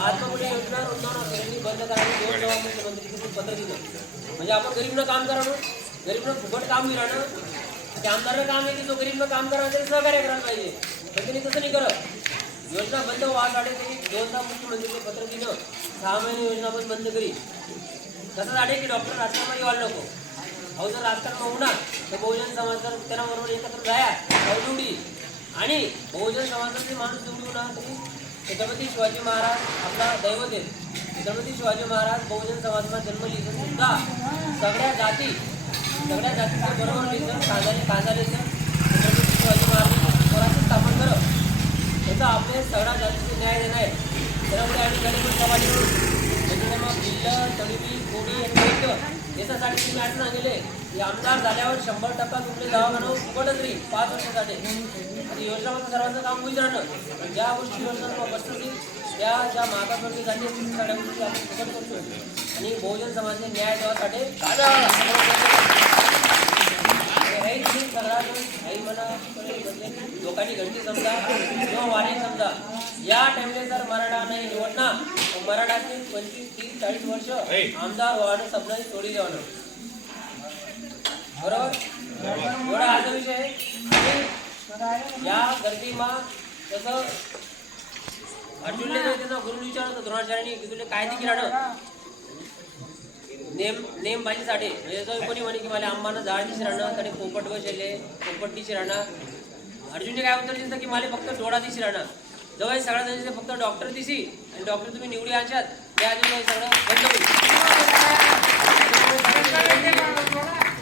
महात्मा योजना वृंदावन यांनी बंद करावी दोन मुख्यमंत्री पत्र दिलं म्हणजे आपण गरीबनं काम करावं गरीबनं फुकट काम मिळालं ते आमदारनं काम आहे की तो गरीबनं काम करावं तरी सहकार्य करायला पाहिजे. पण त्यांनी तसं नाही करत. योजना बंद व्हासाठी त्यांनी दोनदा मुख्यमंत्रीचे पत्र दिलं सहा महिने योजना पण बंद करी. तसंच आले की डॉक्टर राजकारणामध्ये व्हायला नको. अहो जर राजकारण होणार तर बहुजन समाज जर त्यांना बरोबर एकत्र जाया निवडी आणि बहुजन समाजाचे माणूस निवडून होणार तरी छत्रपती शिवाजी महाराज आपला दैवत आहे छत्रपती शिवाजी महाराज बहुजन समाजाला जन्म लिहिलं सुद्धा. सगळ्या जाती सगळ्या जातीचं बरोबर लिहिलं कांदाने कांदा लिहिलं छत्रपती शिवाजी महाराज स्वराज्य स्थापन करत त्याचा आपले सगळ्या जातीचे न्याय देणार आहे त्यामुळे आम्ही गणेश समाज जिल्हं तडीबी कोणी आणि वैद्य याच्यासाठी तुम्ही की आमदार झाल्यावर शंभर टक्का तुमचे दवाखाना फुकटच राहील. पाच वर्षासाठी. आणि योजना मग सर्वांचं काम होईल राहणं ज्या गोष्टी योजना बसतील त्या ज्या मागासवर्गीय जाती असतील सगळ्या गोष्टी आपण फुकट करतो आणि बहुजन समाजाचे न्याय देवासाठी आई म्हणा लोकांनी घंटी समजा किंवा वाणी समजा. या टाइमला जर मराठा नाही मराठाचे पंचवीस तीस चाळीस वर्ष आमदार व्हावं सपनाची सोडी देवानं बरोबर? एवढा हाचा विषय या गर्दीमा तसं अर्जुनने जर त्यांना गुरु विचारलं द्रोणाचार्याने की तुला काय देखील राहणं नेम नेमबाजीसाठी म्हणजे जर कोणी म्हणे की मला आंबानं झाड दिशी राहणार कडे पोपट बसले पोपट दिशी राहणार अर्जुनने काय उत्तर दिलं की मला फक्त डोळा दिशी राहणार जवळ सगळं जायचं फक्त डॉक्टर दिसी आणि डॉक्टर तुम्ही निवडी आणशात. ते आधी सगळं बंद होईल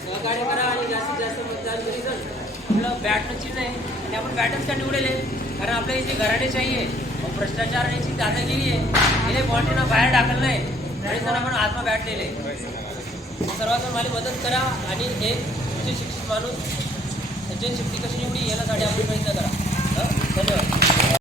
सहकार्य करा आणि जास्तीत जास्त मतदान करी सर. आपलं बॅटनं चिन्ह आहे. आणि आपण बॅटच का निवडेले कारण आपल्या इथे घराणेशाही आहे. मग जी दादागिरी आहे. हे बॉन्डीना बाहेर टाकलं नाही. आणि त्यांना आपण आत्मा बॅट दिले सर्वांना मला मदत करा आणि एक उच्च शिक्षित माणूस जनशक्ती कशी निवडी यासाठी आपण प्रयत्न करा. धन्यवाद.